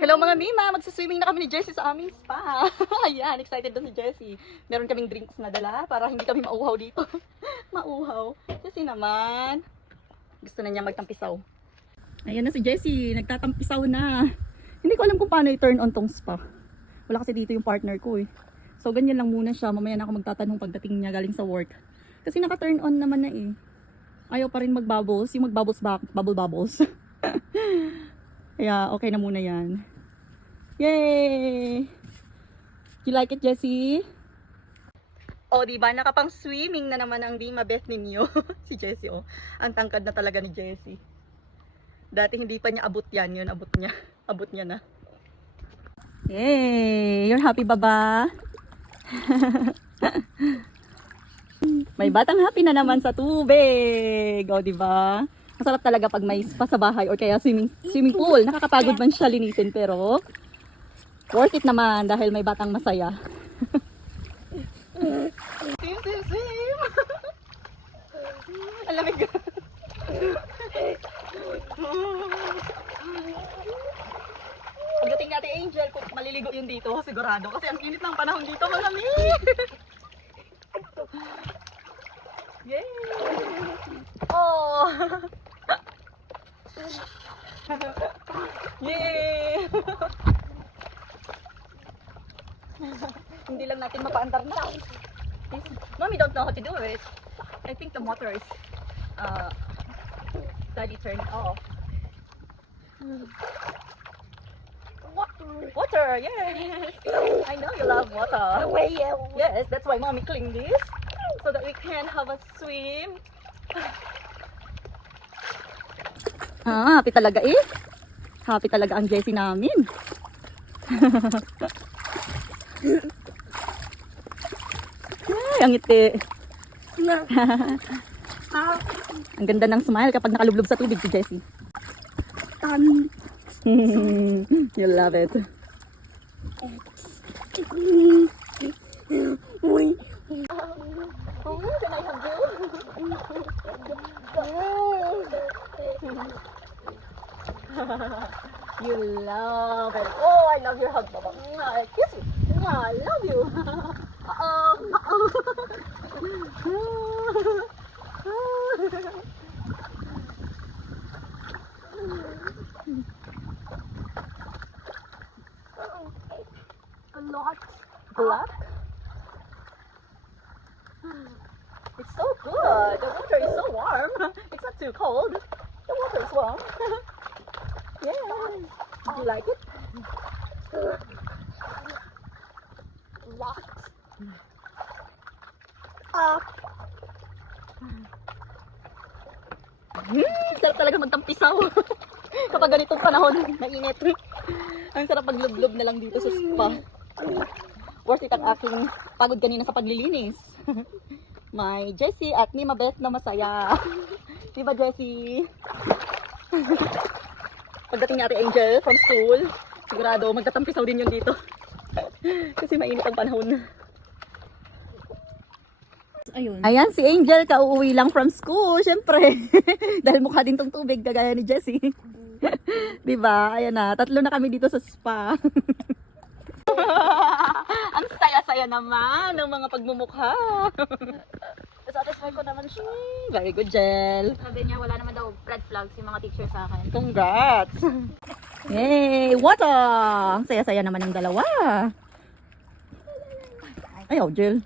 Hello mga Mima! Magsaswimming na kami ni Jessie sa aming spa. Ayan, excited na si Jessie. Meron kaming drinks na dala para hindi kami mauhaw dito. mauhaw. Jessie naman. Gusto na niya magtampisaw. Ayan na si Jessie. Nagtatampisaw na. Hindi ko alam kung paano i-turn on tong spa. Wala kasi dito yung partner ko eh. So ganyan lang muna siya. Mamaya na ako magtatanong pagdating niya galing sa work. Kasi naka-turn on naman na eh. Ayaw pa rin mag-bubbles. Yung mag-bubbles back, bubble bubbles. Kaya okay na muna yan. Yay! You like it, Jessie? O, oh, di ba? Nakapang swimming na naman ang di mabeth ninyo. si Jessie, oh. Ang tangkad na talaga ni Jessie. Dati hindi pa niya abot yan. Yun, abot niya. Abot niya na. Yay! You're happy, baba? may batang happy na naman sa tubig. O, di ba? Masarap talaga pag may spa sa bahay or kaya swimming, swimming pool. Nakakapagod man siya linisin pero worth it naman dahil may batang masaya. sim, sim, sim! Ang lamig ka. Pagdating natin Angel, kung maliligo yun dito, sigurado. Kasi ang init ng panahon dito, malamig! Yay! Oh! Yay! Hindi lang natin mapaandar na. Mommy don't know how to do it. I think the motor is uh, daddy turned off. Water. Water, yes. I know you love water. Yes, that's why mommy cleaned this. So that we can have a swim. Ah, happy talaga eh. Happy talaga ang Jessie namin. Ay, ang ngiti. Ang ganda ng smile kapag nakalublob sa tubig si Jessie. Tan. you love it. You? love it. Oh, I love your hug, Baba. Kiss you. Mwah, I love you. Uh-oh. Uh-oh. A lot. Black? It's so good. The water is so warm. It's not too cold. The water is warm. yeah. Did you like it? Lot. Up. Hmm, sarap talaga magtampisaw. Kapag ganitong panahon, mainit. Ang sarap maglublob na lang dito sa spa. Worth it ang aking pagod kanina sa paglilinis. May Jessie at ni Mabeth na masaya. Di ba Jessie? Pagdating ni Ate Angel from school, sigurado magtatampisaw din yun dito. Kasi mainit ang panahon. Ayun. Ayan, si Angel, kauuwi lang from school, syempre. Dahil mukha din tong tubig, kagaya ni Jessie. Di ba? Ayan na, tatlo na kami dito sa spa. Ang saya-saya naman ng mga pagmumukha. Satisfy ko naman siya. Very good, Jel. Sabi niya wala naman daw red flags yung mga teacher sa akin. Congrats! Yay! Water! Ang saya-saya naman yung dalawa. 哎呦我去！